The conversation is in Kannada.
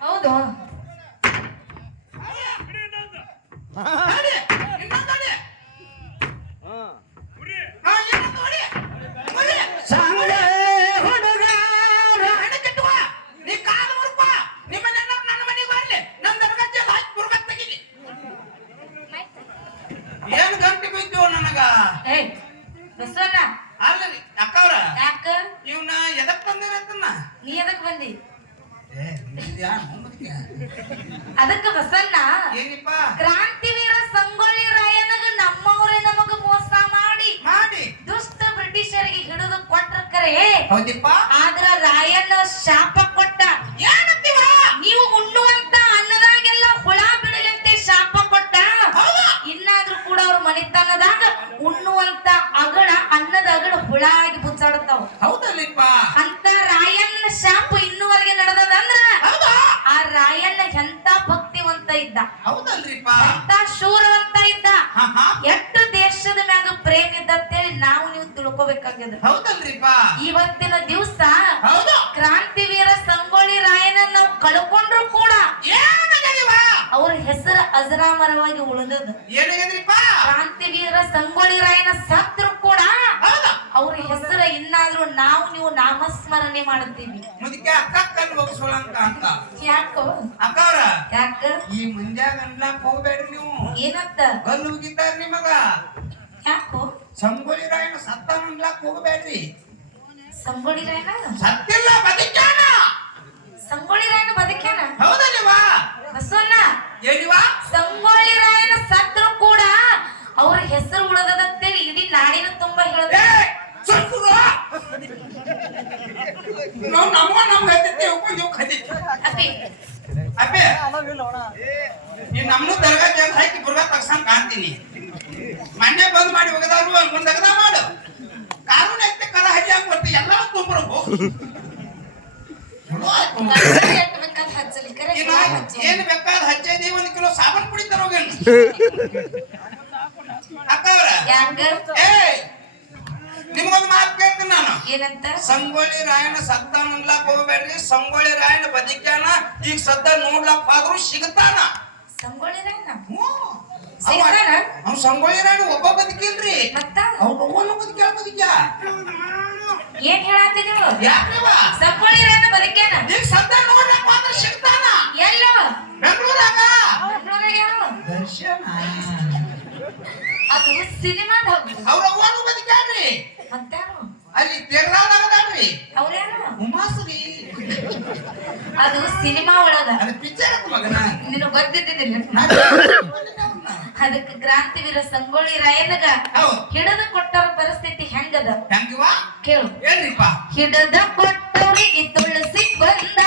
ಹೌದು ಏನ್ ಗಂಟೆ ಬಿದ್ದು ನನಗ ಬಸವಣ್ಣ ಅಲ್ಲ ಅಕ್ಕವ್ರ ಯಾಕ ಇವ್ನ ಎದಕ್ ಬಂದಿರತ್ತನ್ನ ನೀ ಎದಕ್ ಬಂದಿ ಏ ಅದಕ್ಕ ಬಸಣ್ಣ ಏನಿಪ್ಪ ಕ್ರಾಂತಿವೀರ ಸಂಗೊಳ್ಳಿ ರಾಯನಗ ನಮ್ಮವ್ರೆ ನಮಗ ಮೋಸ ಮಾಡಿ ಮಾಡಿ ದುಷ್ಟ ಬ್ರಿಟಿಷರಿಗೆ ಹಿಡಿದು ಕೊಟ್ರ ಕರೆ ಹೌದಿಪ್ಪ ಆದ್ರ ರಾಯಣ್ಣ ಶಾಪ ಕೊಟ್ಟ ಏನಂತೀವ ನೀವು ಉಣ್ಣುವಂತ ಅನ್ನದಾಗೆಲ್ಲ ಹುಳ ಬಿಡಲಂತೆ ಶಾಪ ಕೊಟ್ಟ ಇನ್ನಾದ್ರೂ ಕೂಡ ಅವ್ರ ಮನಿತನದಾಗ ಉಣ್ಣುವಂತ ಅಗಳ ಅನ್ನದ ಅಗಳ ಹುಳ ಆಗಿ ಬುಚ್ಚಾಡುತ್ತಾವ ಹೌದಲ್ಲಿಪ್ಪ ಅಂತ ರಾಯಣ್ಣ ಶಾಪ ಇನ್ನುವರೆಗೆ ನಡೆದದಂದ್ರ ಆ ರಾಯಣ್ಣ ಎಂತ ಭಕ್ತಿವಂತ ಇದ್ದ ಹೌದಲ್ರಿಪ್ಪ ಎಂತ ಶೂರವಂತ ಇದ್ದ ಎಷ್ಟು ದೇಶದ ಮ್ಯಾಗ ಪ್ರೇಮ ಇದ್ದಂತೇಳಿ ನಾವು ನೀವು ತಿಳ್ಕೊಬೇಕಾಗ್ಯದ ಹೌದಲ್ರಿಪ್ಪ ಇವತ್ತಿನ ದಿವಸ ಹೌದು ಕ್ರಾಂತಿವೀರ ಸಂಗೊಳ್ಳಿ ರಾಯಣ್ಣ ನಾವು ಕಳ್ಕೊಂಡ್ರು ಕೂಡ ಅವ್ರ ಹೆಸರು ಅಜರಾಮರವಾಗಿ ಉಳಿದದ ಏನಾಗದ್ರಿಪ್ಪ ಕ್ರಾಂತಿವೀರ ಸಂಗೊಳ್ಳಿ ರಾಯಣ್ಣ ಸತ್ರು ಕೂಡ ಅವ್ರ ಹೆಸರ ಇನ್ನಾದ್ರೂ ನಾವು ನೀವು ನಾಮಸ್ಮರಣೆ ಮಾಡುತ್ತೀವಿ ಮುದಕ್ಕೆ ಅಕ್ಕ ಕಲ್ಲು ಹೋಗಿಸೋಳಂತ ಅಂತ ಯಾಕೋ ಅಕ್ಕವ್ರ ಯಾಕ ಈ ಮುಂಜಾಗ ಅನ್ಲಾಕ್ ಹೋಗ್ಬೇಡ್ರಿ ನೀವು ಏನಂತ ಕಲ್ಲು ಹೋಗಿದ್ದಾರ ನಿಮಗ ಯಾಕೋ ಸಂಗೊಳ್ಳಿ ರಾಯಣ್ಣ ಸತ್ತ ಅನ್ಲಾಕ್ ಹೋಗ್ಬೇಡ್ರಿ ಸಂಗೊಳ್ಳಿ ರಾಯಣ್ಣ ಸತ್ತಿಲ್ಲ ಬದುಕ್ಯಾನ ಸಂಗೊಳ್ಳಿ ರಾಯಣ್ಣ ಬದುಕ್ಯಾನ ಹೌದಲ್ವಾ ಬಸವಣ್ಣ ಏನಿವಾ ಸಂಗೊಳ್ಳಿ ರಾಯಣ್ಣ ಸತ್ರು ಕೂಡ ಅವ್ರ ಹೆಸರು ಉಳಿದದಂತೇಳಿ ಇಡೀ ನಾಡಿನ ತುಂಬಾ ಹೇಳ್ದ ನಾವು ನಮ್ಮ ಹತ್ತಿತ್ತೇವೆ ನೀವು ಖಂಡಿತ ಅಪ್ಪಿ ಅಪ್ಪೆ ನೀವ್ ನಮ್ನು ದರ್ಗಾ ಜಾಗ ಹಾಕಿ ಬುರ್ಗಾ ತಗ್ಸಂಗ್ ಕಾಣ್ತೀನಿ ಮೊನ್ನೆ ಬಂದ್ ಮಾಡಿ ಹೋಗದಾರು ಒಂದ್ ಅಗದ ಮಾಡು ಕಾನೂನು ಐತೆ ಕರ ಹರಿ ಹಂಗ್ ಬರ್ತಿ ಎಲ್ಲ ತುಂಬ್ರಬೇಕು ಏನ್ ಬೇಕಾದ ಹಚ್ಚೈದಿ 1 ಕಿಲೋ ಸಾಬನ್ ಪುಡಿ ತರೋಗೇನು ಅಕ್ಕವ್ರ ಏ ನಿಮ್ಗೊಂದು ಮಾತು ಕೇಳ್ತೀನಿ ನಾನು ಏನಂತ ಸಂಗೊಳ್ಳಿ ರಾಯಣ್ಣ ಸತ್ತ ನೋಡ್ಲಾಕ್ ಹೋಗ್ಬೇಡ್ರಿ ಸಂಗೊಳ್ಳಿ ರಾಯಣ್ಣ ಬದುಕ್ಯಾನ ಈಗ ಸದ್ದ ನೋಡ್ಲಾಕ್ ಹೋದ್ರು ಸಿಗತಾನ ಸಂಗೊಳ್ಳಿ ರಾಯಣ್ಣ ಅವ್ನ ಸಂಗೊಳ್ಳಿ ರಾಯಣ್ಣ ಒಬ್ಬ ಬದುಕಿಲ್ರಿ ಮತ್ತ ಅವ್ನ ಒಬ್ಬನ ಬದುಕ್ಯಾ ಏನ್ ಹೇಳತ್ತಿ ನೀವು ಯಾಕ್ರಿವ ಸಂಗೊಳ್ಳಿ ರಾಯಣ್ಣ ಬದುಕ್ಯಾನ ಈಗ ಸದ್ದ ನೋಡ್ಲಾಕ್ ಹೋದ್ರು ಸಿಗತಾನ ಎಲ್ಲೋ ಬೆಂಗಳೂರಾಗ ಯಾವ ದರ್ಶನ ಅದು ಸಿನಿಮಾದಾಗ ಅವ್ರ ಅವ್ವನು ಬದುಕ್ಯಾನ್ರಿ ಮತ್ತಾರು ಅಲ್ಲಿ ತೆರದಾಡಾಗದಾಡ್ರಿ ಅವ್ರ್ಯಾರು ಉಮಾಸುರಿ ಅದು ಸಿನಿಮಾ ಒಳಗ ಅದು ಪಿಕ್ಚರ್ ಮಗನ ನಿನಗ್ ಗೊತ್ತಿದ್ದಿಲ್ಲ ಅದಕ್ಕೆ ಕ್ರಾಂತಿವೀರ ಸಂಗೊಳ್ಳಿ ರಾಯಣ್ಣಗ ಹಿಡದ ಕೊಟ್ಟರ ಪರಿಸ್ಥಿತಿ ಹೆಂಗದ ಹೆಂಗಿವಾ ಕೇಳು ಏನ್ರಿಪ್ಪ ಹಿಡದ ಕೊಟ್ಟವರಿಗೆ ತುಳಸಿ ಕೊಂದ